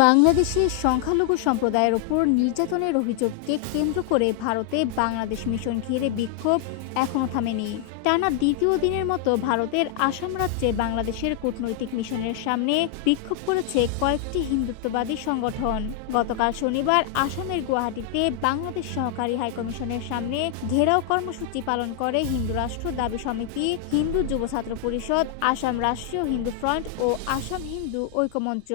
বাংলাদেশের সংখ্যালঘু সম্প্রদায়ের ওপর নির্যাতনের অভিযোগকে কেন্দ্র করে ভারতে বাংলাদেশ মিশন ঘিরে বিক্ষোভ এখনও থামেনি। টানা দ্বিতীয় দিনের মতো ভারতের আসাম রাজ্যে বাংলাদেশের কূটনৈতিক মিশনের সামনে বিক্ষোভ করেছে কয়েকটি হিন্দুত্ববাদী সংগঠন। গতকাল শনিবার আসামের গুয়াহাটিতে বাংলাদেশ সহকারী হাইকমিশনের সামনে ঘেরাও কর্মসূচি পালন করে হিন্দু রাষ্ট্র দাবি সমিতি, হিন্দু যুব ছাত্র পরিষদ, আসাম রাষ্ট্রীয় হিন্দু ফ্রন্ট ও আসাম হিন্দু ঐক্যমঞ্চ।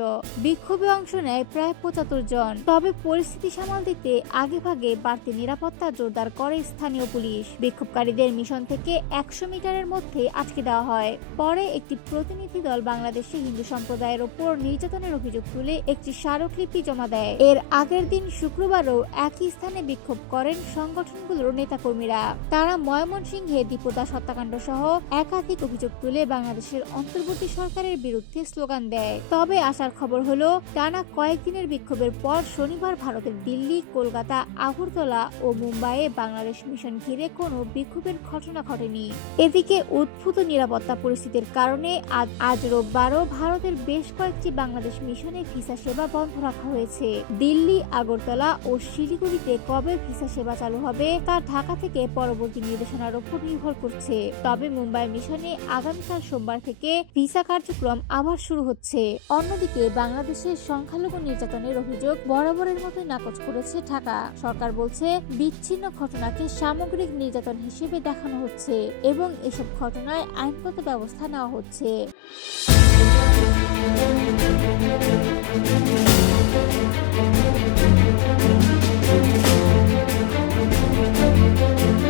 বিক্ষোভে অংশ নেয় প্রায় পঁচাত্তর জন। তবে পরিস্থিতি সামাল দিতে আগেভাগে বাড়তি নিরাপত্তা জোরদার করে স্থানীয় পুলিশ। বিক্ষোভকারীদের মিশন থেকে একশো মিটারের মধ্যে আটকে দেওয়া হয়। পরে একটি প্রতিনিধি দল বাংলাদেশে হিন্দু সম্প্রদায়ের ওপর নির্যাতনের অভিযোগ তুলে একটি স্মারকলিপি জমা দেয়। এর আগের দিন শুক্রবারও একই স্থানে বিক্ষোভ করেন সংগঠনগুলোর নেতাকর্মীরা। তারা ময়মনসিংহে দীপদাস হত্যাকাণ্ড সহ একাধিক অভিযোগ তুলে বাংলাদেশের অন্তর্বর্তী সরকারের বিরুদ্ধে স্লোগান দেয়। তবে আসার খবর হলো, টানা কয়েকদিনের বিক্ষোভের পর শনিবার ভারতের দিল্লি, কলকাতা, আগরতলা ও মুম্বাইয়ে বাংলাদেশ মিশন ঘিরে কোনো বিক্ষোভের ঘটনা ঘটেনি। এদিকে উদ্ভূত নিরাপত্তা পরিস্থিতির কারণে আজ আজ রোববারও ভারতের বেশ কয়েকটি বাংলাদেশ মিশনে ভিসা সেবা বন্ধ রাখা হয়েছে। দিল্লি, আগরতলা ও শিলিগুড়িতে কবে ভিসা সেবা চালু হবে তা ঢাকা থেকে পরবর্তী নির্দেশনার উপর নির্ভর করছে। তবে মুম্বাই মিশনে আগামীকাল সোমবার থেকে ভিসা কার্যক্রম আবার শুরু হচ্ছে। অন্যদিকে বাংলাদেশের সংখ্যালঘু নির্যাতনের অভিযোগ বরাবরের মতোই নাকচ করেছে ঢাকা। সরকার বলছে, বিচ্ছিন্ন ঘটনাকে সামগ্রিক নির্যাতন হিসেবে দেখানো হচ্ছে এবং এসব ঘটনায় আইনগত ব্যবস্থা নেওয়া হচ্ছে।